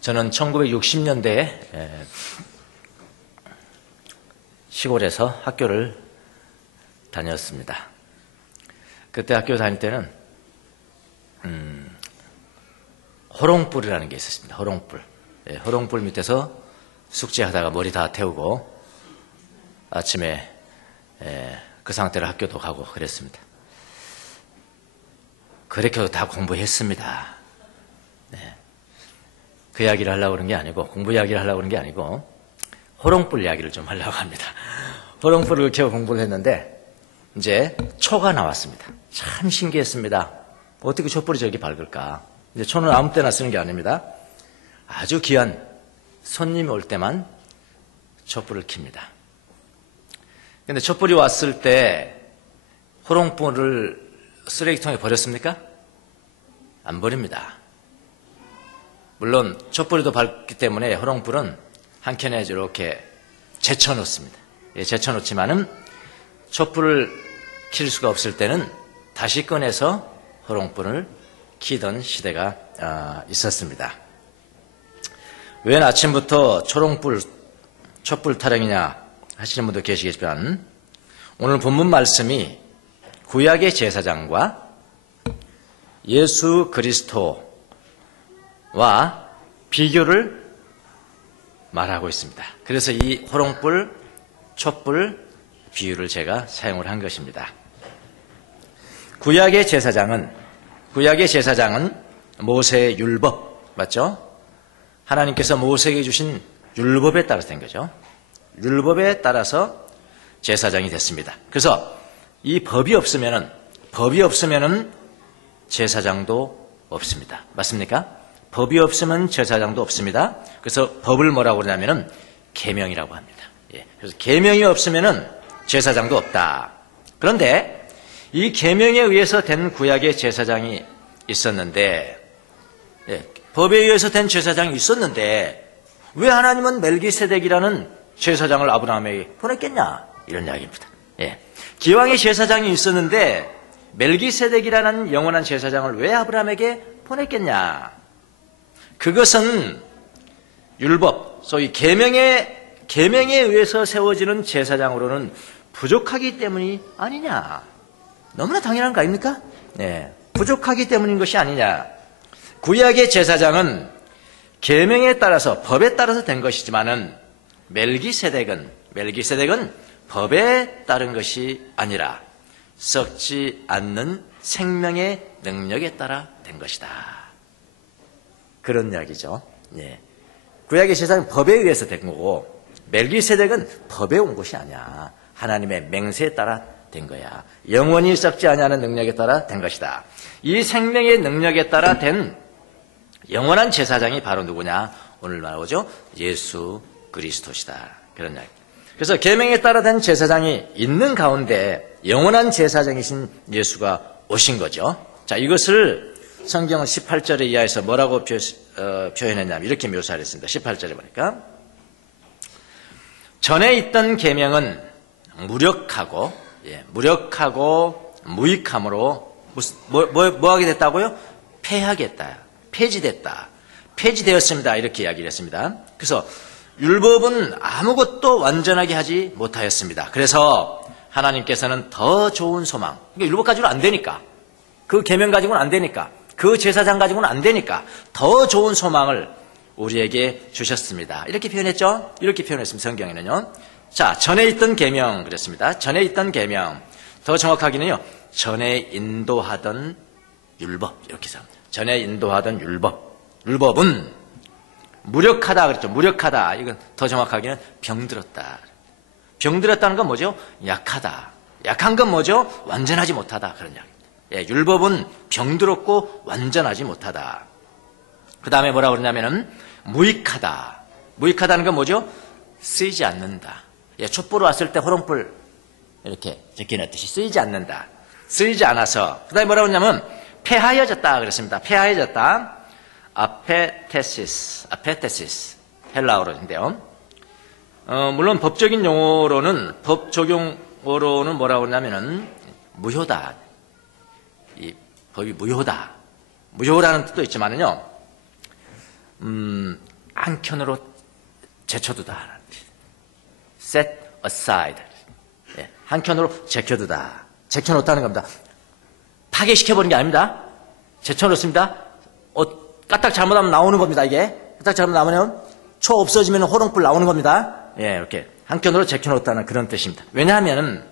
저는 1960년대에 시골에서 학교를 다녔습니다. 그때 학교 다닐 때는 호롱불이라는 게 있었습니다. 호롱불. 호롱불 밑에서 숙제하다가 머리 다 태우고 아침에 그 상태로 학교도 가고 그랬습니다. 그렇게 다 공부했습니다. 그 이야기를 하려고 그런 게 아니고, 공부 이야기를 하려고 그런 게 아니고 호롱불 이야기를 좀 하려고 합니다. 호롱불을 켜고 공부를 했는데 이제 초가 나왔습니다. 참 신기했습니다. 어떻게 촛불이 저렇게 밝을까? 이제 초는 아무 때나 쓰는 게 아닙니다. 아주 귀한 손님이 올 때만 촛불을 켭니다. 근데 촛불이 왔을 때 호롱불을 쓰레기통에 버렸습니까? 안 버립니다. 물론 촛불이 더 밝기 때문에 호롱불은 한 켠에 이렇게 제쳐놓습니다. 제쳐놓지만은 촛불을 킬 수가 없을 때는 다시 꺼내서 호롱불을 켜던 시대가 있었습니다. 웬 아침부터 촛불 타령이냐 하시는 분도 계시겠지만, 오늘 본문 말씀이 구약의 제사장과 예수 그리스도와 비교를 말하고 있습니다. 그래서 이 호롱불, 촛불 비유를 제가 사용을 한 것입니다. 구약의 제사장은 모세의 율법, 맞죠? 하나님께서 모세에게 주신 율법에 따라서 된 거죠. 율법에 따라서 제사장이 됐습니다. 그래서 이 법이 없으면은 제사장도 없습니다. 맞습니까? 법이 없으면 제사장도 없습니다. 그래서 법을 뭐라고 그러냐면은 계명이라고 합니다. 그래서 계명이 없으면은 제사장도 없다. 그런데 이 계명에 의해서 된 구약의 제사장이 있었는데, 법에 의해서 된 제사장이 있었는데 왜 하나님은 멜기세덱이라는 제사장을 아브라함에게 보냈겠냐? 이런 이야기입니다. 기왕의 제사장이 있었는데 멜기세덱이라는 영원한 제사장을 왜 아브라함에게 보냈겠냐? 그것은 율법, 소위 계명에 의해서 세워지는 제사장으로는 부족하기 때문이 아니냐? 너무나 당연한 거 아닙니까? 부족하기 때문인 것이 아니냐? 구약의 제사장은 계명에 따라서, 법에 따라서 된 것이지만은 멜기세덱은 법에 따른 것이 아니라 썩지 않는 생명의 능력에 따라 된 것이다. 그런 이야기죠. 구약의 제사장은 법에 의해서 된 거고, 멜기세덱은 법에 온 것이 아니야. 하나님의 맹세에 따라 된 거야. 영원히 썩지 아니하는 능력에 따라 된 것이다. 이 생명의 능력에 따라 된 영원한 제사장이 바로 누구냐? 오늘 나오죠. 예수 그리스도시다. 그런 이야기. 그래서 계명에 따라 된 제사장이 있는 가운데 영원한 제사장이신 예수가 오신 거죠. 자, 이것을 성경 18절에 이하에서 뭐라고 표현했냐면 이렇게 묘사를 했습니다. 18절에 보니까 전에 있던 계명은 무력하고 무익함으로 뭐 하게 됐다고요? 폐지되었습니다. 이렇게 이야기를 했습니다. 그래서 율법은 아무것도 완전하게 하지 못하였습니다. 그래서 하나님께서는 더 좋은 소망, 그러니까 율법 가지고는 안 되니까, 그 계명 가지고는 안 되니까, 그 제사장 가지고는 안 되니까 더 좋은 소망을 우리에게 주셨습니다. 이렇게 표현했죠? 이렇게 표현했습니다. 성경에는요. 자, 전에 있던 계명 그랬습니다. 전에 있던 계명, 더 정확하게는요, 전에 인도하던 율법, 이렇게 생각합니다. 전에 인도하던 율법은 무력하다 그랬죠. 무력하다. 이건 더 정확하게는 병들었다. 병들었다는 건 뭐죠? 약하다. 약한 건 뭐죠? 완전하지 못하다. 그런 이야기입니다. 율법은 병들었고 완전하지 못하다. 그 다음에 뭐라고 그러냐면은 무익하다. 무익하다는 건 뭐죠? 쓰이지 않는다. 촛불 왔을 때 호롱불 이렇게 적혀놨듯이 쓰이지 않는다. 쓰이지 않아서. 그 다음에 뭐라고 그러냐면 폐하여졌다 그랬습니다. 폐하여졌다. 아페테시스 헬라어로인데요. 물론 법적인 용어로는, 법 적용어로는 뭐라고 하냐면은 무효다. 이 법이 무효다. 무효라는 뜻도 있지만은요, 한켠으로 제쳐두다. set aside. 예, 한켠으로 제쳐두다. 제쳐놓다는 겁니다. 파괴시켜버린 게 아닙니다. 제쳐놓습니다. 까딱 잘못하면 나오는 겁니다, 이게. 까딱 잘못하면 초 없어지면 호롱불 나오는 겁니다. 예, 이렇게. 한켠으로 제쳐놓다는 그런 뜻입니다. 왜냐하면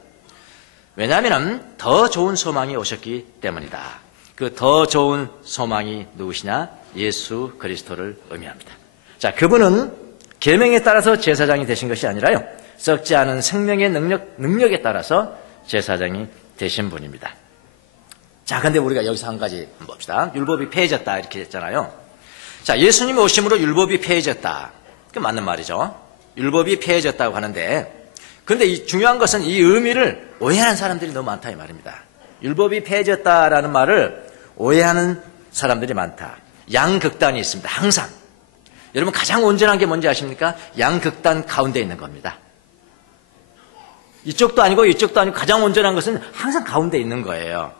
더 좋은 소망이 오셨기 때문이다. 그 더 좋은 소망이 누구시냐? 예수 그리스도를 의미합니다. 자, 그분은 계명에 따라서 제사장이 되신 것이 아니라요, 썩지 않은 생명의 능력에 따라서 제사장이 되신 분입니다. 자, 근데 우리가 여기서 한 가지 봅시다. 율법이 폐해졌다 이렇게 했잖아요. 자, 예수님이 오심으로 율법이 폐해졌다. 그 맞는 말이죠. 율법이 폐해졌다고 하는데, 근데 이 중요한 것은 이 의미를 오해하는 사람들이 너무 많다 이 말입니다. 율법이 폐해졌다라는 말을 오해하는 사람들이 많다. 양극단이 있습니다. 항상. 여러분 가장 온전한 게 뭔지 아십니까? 양극단 가운데 있는 겁니다. 이쪽도 아니고 이쪽도 아니고 가장 온전한 것은 항상 가운데 있는 거예요.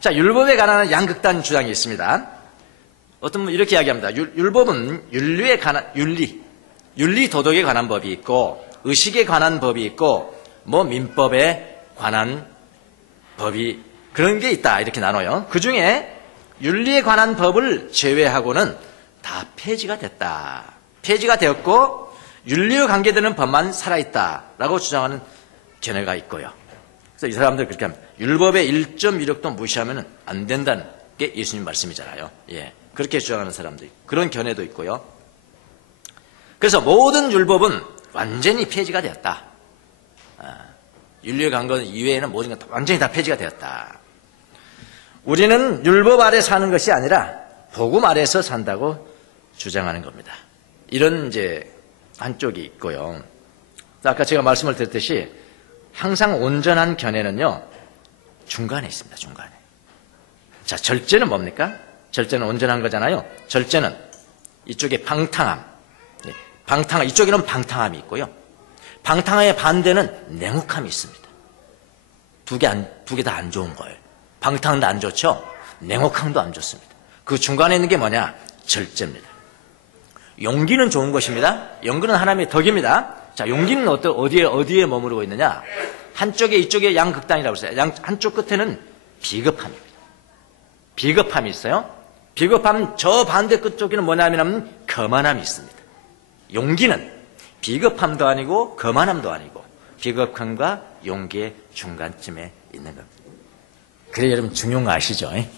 자, 율법에 관한 양극단 주장이 있습니다. 어떤 분 이렇게 이야기합니다. 율법은 윤리 도덕에 관한 법이 있고, 의식에 관한 법이 있고, 민법에 관한 법이 그런 게 있다 이렇게 나눠요. 그 중에 윤리에 관한 법을 제외하고는 다 폐지가 됐다. 폐지가 되었고 윤리와 관계되는 법만 살아있다라고 주장하는 견해가 있고요. 그래서 이 사람들 그렇게 합니다. 율법의 1.1억도 무시하면 안 된다는 게 예수님 말씀이잖아요. 예, 그렇게 주장하는 사람들, 그런 견해도 있고요. 그래서 모든 율법은 완전히 폐지가 되었다. 윤리에 관한 것 이외에는 모든 건 완전히 다 폐지가 되었다. 우리는 율법 아래 사는 것이 아니라 복음 아래서 산다고 주장하는 겁니다. 이런 이제 한쪽이 있고요. 아까 제가 말씀을 드렸듯이 항상 온전한 견해는요, 중간에 있습니다. 중간에. 자, 절제는 뭡니까? 절제는 온전한 거잖아요. 절제는 이쪽에 방탕함, 이쪽에는 방탕함이 있고요. 방탕함의 반대는 냉혹함이 있습니다. 두 개 다 안 좋은 거예요. 방탕도 안 좋죠? 냉혹함도 안 좋습니다. 그 중간에 있는 게 뭐냐? 절제입니다. 용기는 좋은 것입니다. 용기는 하나님의 덕입니다. 자, 용기는 어디에 머무르고 있느냐? 한쪽에 이쪽에 양극단이라고 했어요. 한쪽 끝에는 비겁함입니다. 비겁함이 있어요. 비겁함 저 반대 끝쪽에는 뭐냐면 거만함이 있습니다. 용기는 비겁함도 아니고 거만함도 아니고 비겁함과 용기의 중간쯤에 있는 겁니다. 그래 여러분 중용 아시죠? 예,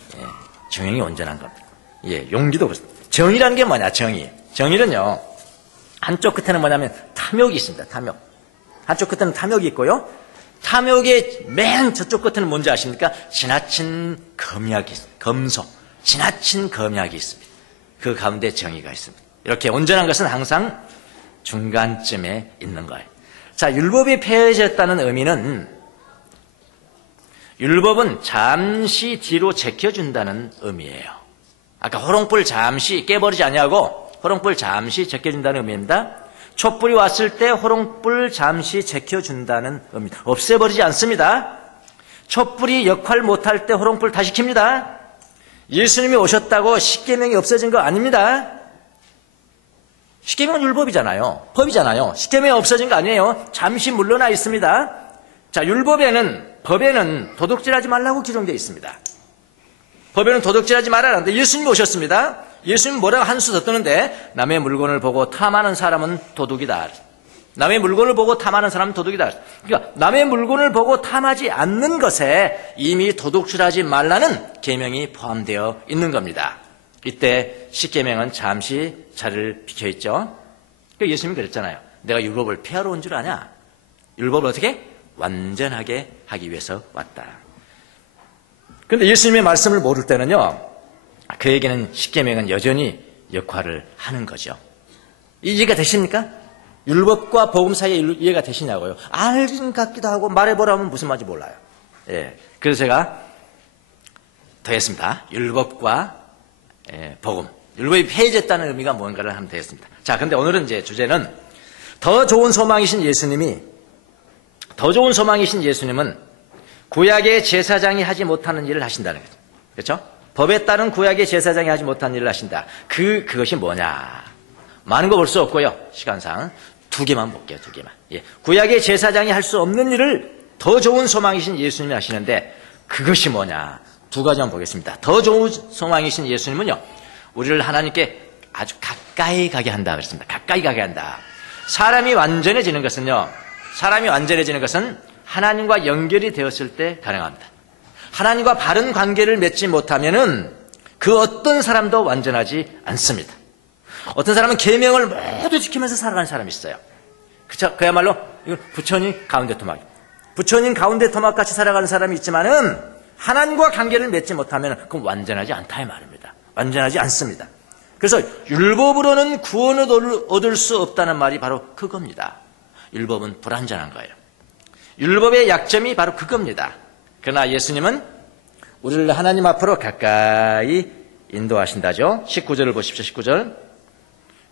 중용이 온전한 겁니다. 예, 용기도 그렇습니다. 정의라는 게 뭐냐? 정의는요, 한쪽 끝에는 뭐냐면 탐욕이 있습니다. 탐욕. 한쪽 끝에는 탐욕이 있고요. 탐욕의 맨 저쪽 끝에는 뭔지 아십니까? 지나친 검약이 있습니다. 검소. 지나친 검약이 있습니다. 그 가운데 정의가 있습니다. 이렇게 온전한 것은 항상 중간쯤에 있는 거예요. 자, 율법이 폐해졌다는 의미는 율법은 잠시 뒤로 제껴준다는 의미예요. 아까 호롱불 잠시 깨버리지 아니하고 호롱불 잠시 제껴준다는 의미입니다. 촛불이 왔을 때 호롱불 잠시 제껴준다는 의미입니다. 없애버리지 않습니다. 촛불이 역할 못할 때 호롱불 다시 켭니다. 예수님이 오셨다고 십계명이 없어진 거 아닙니다. 십계명은 율법이잖아요. 법이잖아요. 십계명이 없어진 거 아니에요. 잠시 물러나 있습니다. 자, 법에는 도둑질하지 말라고 기록되어 있습니다. 법에는 도둑질하지 말아라는데 예수님이 오셨습니다. 예수님은 뭐라고 한 수 더 뜨는데 남의 물건을 보고 탐하는 사람은 도둑이다. 남의 물건을 보고 탐하는 사람은 도둑이다. 그러니까 남의 물건을 보고 탐하지 않는 것에 이미 도둑질하지 말라는 계명이 포함되어 있는 겁니다. 이때 십계명은 잠시 자리를 비켜있죠. 그러니까 예수님이 그랬잖아요. 내가 율법을 폐하러 온 줄 아냐? 율법을 어떻게? 완전하게 하기 위해서 왔다. 그런데 예수님의 말씀을 모를 때는요, 그에게는 십계명은 여전히 역할을 하는 거죠. 이해가 되십니까? 율법과 복음 사이에 이해가 되시냐고요. 알긴 같기도 하고 말해보라면 무슨 말인지 몰라요. 예, 그래서 제가 더했습니다. 율법과 복음. 율법이 폐해졌다는 의미가 뭔가를 하면 되겠습니다. 자, 근데 오늘은 이제 주제는 더 좋은 소망이신 예수님은 구약의 제사장이 하지 못하는 일을 하신다는 거죠. 그렇죠? 법에 따른 구약의 제사장이 하지 못한 일을 하신다. 그것이 뭐냐? 많은 거 볼 수 없고요. 시간상 두 개만 볼게요. 두 개만. 예. 구약의 제사장이 할 수 없는 일을 더 좋은 소망이신 예수님이 하시는데 그것이 뭐냐? 두 가지만 보겠습니다. 더 좋은 소망이신 예수님은요, 우리를 하나님께 아주 가까이 가게 한다 그랬습니다. 가까이 가게 한다. 사람이 완전해지는 것은 하나님과 연결이 되었을 때 가능합니다. 하나님과 바른 관계를 맺지 못하면은 그 어떤 사람도 완전하지 않습니다. 어떤 사람은 계명을 모두 지키면서 살아가는 사람이 있어요. 그쵸? 그야말로 부처님 가운데 토막. 부처님 가운데 토막같이 살아가는 사람이 있지만은 하나님과 관계를 맺지 못하면 그건 완전하지 않다 이 말입니다. 완전하지 않습니다. 그래서 율법으로는 구원을 얻을 수 없다는 말이 바로 그겁니다. 율법은 불완전한 거예요. 율법의 약점이 바로 그겁니다. 그러나 예수님은 우리를 하나님 앞으로 가까이 인도하신다죠. 19절을 보십시오. 19절.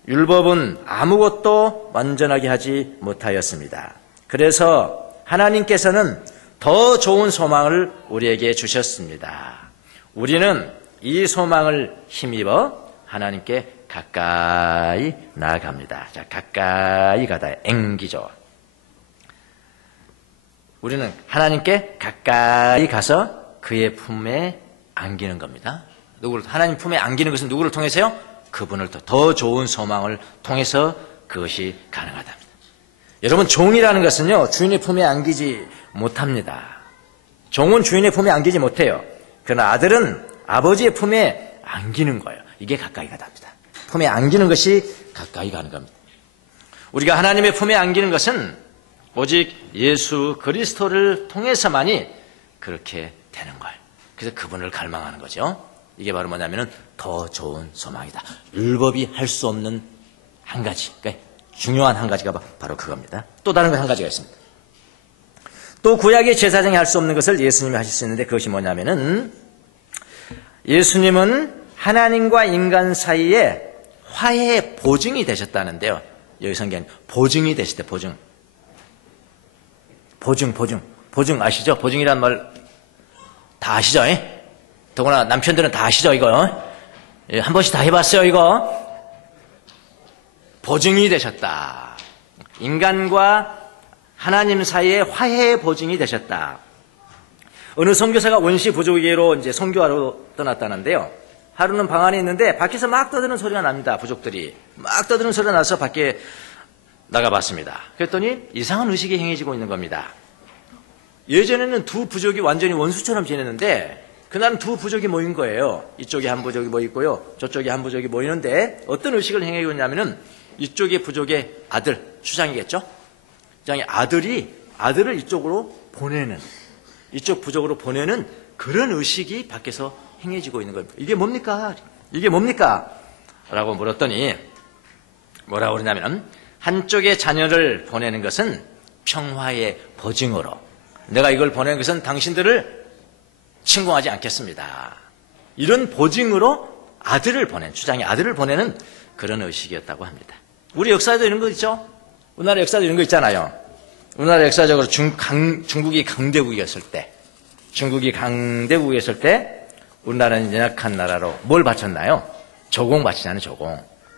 율법은 아무것도 완전하게 하지 못하였습니다. 그래서 하나님께서는 더 좋은 소망을 우리에게 주셨습니다. 우리는 이 소망을 힘입어 하나님께 가까이 나아갑니다. 자, 가까이 가다 앵기죠. 우리는 하나님께 가까이 가서 그의 품에 안기는 겁니다. 하나님 품에 안기는 것은 누구를 통해서요? 그분을 더 좋은 소망을 통해서 그것이 가능하답니다. 여러분, 종이라는 것은요, 주인의 품에 안기지 못합니다. 종은 주인의 품에 안기지 못해요. 그러나 아들은 아버지의 품에 안기는 거예요. 이게 가까이 가답니다. 품에 안기는 것이 가까이 가는 겁니다. 우리가 하나님의 품에 안기는 것은 오직 예수 그리스도를 통해서만이 그렇게 되는 거예요. 그래서 그분을 갈망하는 거죠. 이게 바로 뭐냐면은 더 좋은 소망이다. 율법이 할 수 없는 한 가지, 그러니까 중요한 한 가지가 바로 그겁니다. 또 다른 한 가지가 있습니다. 또 구약의 제사장이 할 수 없는 것을 예수님이 하실 수 있는데 그것이 뭐냐면은 예수님은 하나님과 인간 사이에 화해의 보증이 되셨다는데요. 여기 성경에 보증이 되실 때 보증 아시죠? 보증이란 말 다 아시죠? 더구나 남편들은 다 아시죠? 이거 한 번씩 다 해봤어요. 이거 보증이 되셨다. 인간과 하나님 사이에 화해의 보증이 되셨다. 어느 선교사가 원시 부족에게로 이제 선교하러 떠났다는데요. 하루는 방 안에 있는데 밖에서 막 떠드는 소리가 납니다. 부족들이 막 떠드는 소리가 나서 밖에 나가봤습니다. 그랬더니 이상한 의식이 행해지고 있는 겁니다. 예전에는 두 부족이 완전히 원수처럼 지냈는데 그날은 두 부족이 모인 거예요. 이쪽에 한 부족이 모이고요, 저쪽에 한 부족이 모이는데 어떤 의식을 행하고 있냐면은 이쪽의 부족의 아들, 추장이겠죠? 추장의 아들을 이쪽으로 보내는, 이쪽 부족으로 보내는 그런 의식이 밖에서 행해지고 있는 겁니다. 이게 뭡니까? 이게 뭡니까? 라고 물었더니 뭐라고 그러냐면 한쪽의 자녀를 보내는 것은 평화의 보증으로, 내가 이걸 보내는 것은 당신들을 침공하지 않겠습니다. 이런 보증으로 아들을 보낸, 추장의 아들을 보내는 그런 의식이었다고 합니다. 우리 역사에도 이런 거 있죠? 우리나라 역사도 이런 거 있잖아요. 우리나라 역사적으로 중국이 강대국이었을 때, 우리나라는 연약한 나라로 뭘 바쳤나요? 조공 바치잖아요,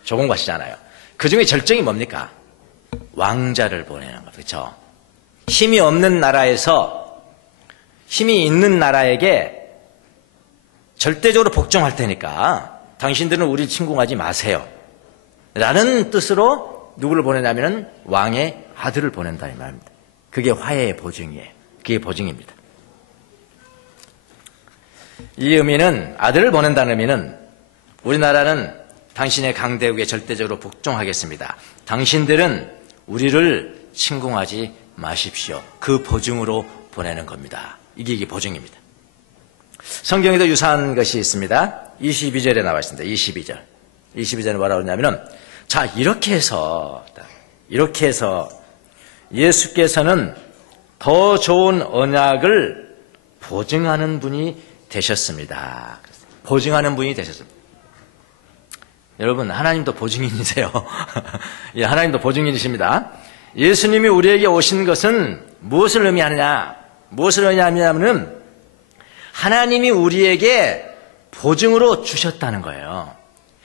조공 바치잖아요. 그 중에 절정이 뭡니까? 왕자를 보내는 거죠. 그렇죠? 힘이 없는 나라에서 힘이 있는 나라에게 절대적으로 복종할 테니까 당신들은 우리 침공하지 마세요. 라는 뜻으로 누구를 보내냐면 왕의 아들을 보낸다 이 말입니다. 그게 화해의 보증이에요. 그게 보증입니다. 이 의미는, 아들을 보낸다는 의미는 우리나라는 당신의 강대국에 절대적으로 복종하겠습니다. 당신들은 우리를 침공하지 마십시오. 그 보증으로 보내는 겁니다. 이게 보증입니다. 성경에도 유사한 것이 있습니다. 22절에 나와 있습니다. 22절에 뭐라고 하냐면은, 자, 이렇게 해서 예수께서는 더 좋은 언약을 보증하는 분이 되셨습니다. 보증하는 분이 되셨습니다. 여러분, 하나님도 보증인이세요. 예, 하나님도 보증인이십니다. 예수님이 우리에게 오신 것은 무엇을 의미하느냐면은 하나님이 우리에게 보증으로 주셨다는 거예요.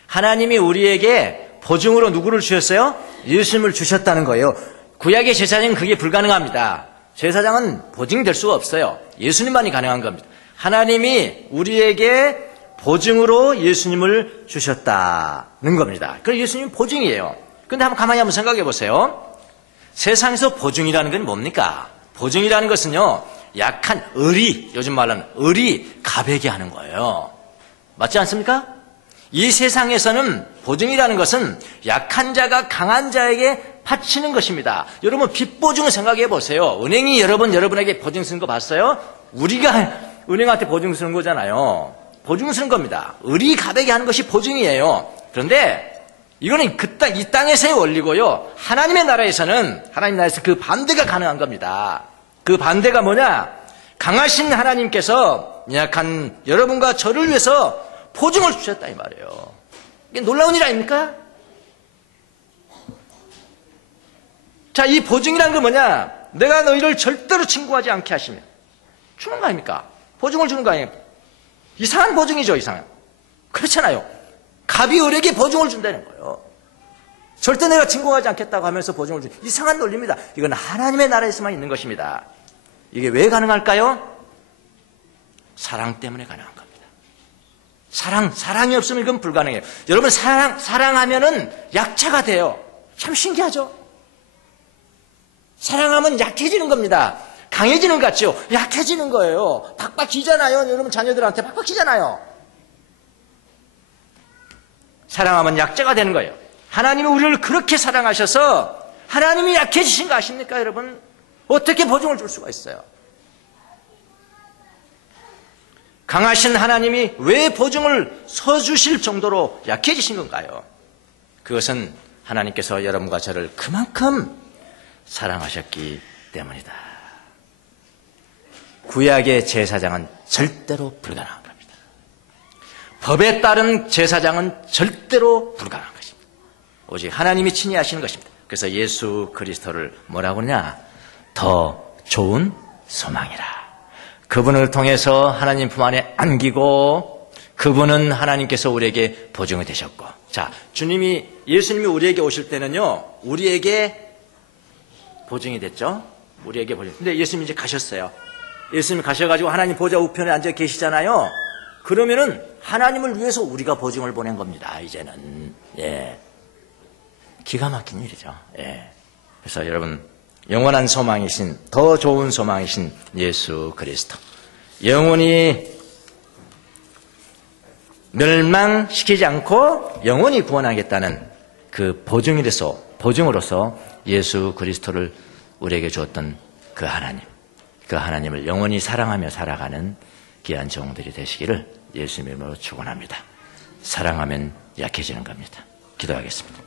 하나님이 우리에게 보증으로 누구를 주셨어요? 예수님을 주셨다는 거예요. 구약의 제사장은 그게 불가능합니다. 제사장은 보증될 수가 없어요. 예수님만이 가능한 겁니다. 하나님이 우리에게 보증으로 예수님을 주셨다는 겁니다. 그래서 예수님은 보증이에요. 그런데 가만히 한번 생각해 보세요. 세상에서 보증이라는 건 뭡니까? 보증이라는 것은요, 약한 을이, 요즘 말로는 을이 가베게 하는 거예요. 맞지 않습니까? 이 세상에서는 보증이라는 것은 약한 자가 강한 자에게 바치는 것입니다. 여러분, 빚보증을 생각해 보세요. 은행이 여러분에게 보증 쓰는 거 봤어요? 우리가 은행한테 보증 쓰는 거잖아요. 보증 쓰는 겁니다. 을이 가베게 하는 것이 보증이에요. 그런데 이거는 이 땅에서의 원리고요. 하나님 나라에서 그 반대가 가능한 겁니다. 그 반대가 뭐냐? 강하신 하나님께서 약한 여러분과 저를 위해서 보증을 주셨다 이 말이에요. 이게 놀라운 일 아닙니까? 자, 이 보증이라는 건 뭐냐? 내가 너희를 절대로 친구하지 않게 하시며 주는 거 아닙니까? 보증을 주는 거 아니에요? 이상한 보증이죠, 이상한. 그렇잖아요. 갑이 을에게 보증을 준다는 거예요. 절대 내가 친구하지 않겠다고 하면서 보증을 주는 이상한 논리입니다. 이건 하나님의 나라에서만 있는 것입니다. 이게 왜 가능할까요? 사랑 때문에 가능한 겁니다. 사랑이 없으면 이건 불가능해요. 여러분, 사랑하면은 약자가 돼요. 참 신기하죠? 사랑하면 약해지는 겁니다. 강해지는 것 같죠? 약해지는 거예요. 박박히잖아요. 여러분 자녀들한테 박박히잖아요. 사랑하면 약자가 되는 거예요. 하나님이 우리를 그렇게 사랑하셔서 하나님이 약해지신 거 아십니까, 여러분? 어떻게 보증을 줄 수가 있어요? 강하신 하나님이 왜 보증을 서주실 정도로 약해지신 건가요? 그것은 하나님께서 여러분과 저를 그만큼 사랑하셨기 때문이다. 구약의 제사장은 절대로 불가능한 겁니다. 법에 따른 제사장은 절대로 불가능한 것입니다. 오직 하나님이 친히 하시는 것입니다. 그래서 예수 그리스도를 뭐라고 하냐? 더 좋은 소망이라. 그분을 통해서 하나님 품 안에 안기고 그분은 하나님께서 우리에게 보증이 되셨고, 자, 예수님이 우리에게 오실 때는요, 우리에게 보증이 됐죠? 우리에게 보증. 근데 예수님이 이제 가셨어요. 예수님이 가셔가지고 하나님 보좌 우편에 앉아 계시잖아요. 그러면은 하나님을 위해서 우리가 보증을 보낸 겁니다, 이제는. 예. 기가 막힌 일이죠. 예. 그래서 여러분, 영원한 소망이신, 더 좋은 소망이신 예수 그리스도. 영원히 멸망시키지 않고 영원히 구원하겠다는 그 보증으로서 예수 그리스도를 우리에게 주었던 그 하나님을 영원히 사랑하며 살아가는 귀한 종들이 되시기를 예수님의 이름으로 축원합니다. 사랑하면 약해지는 겁니다. 기도하겠습니다.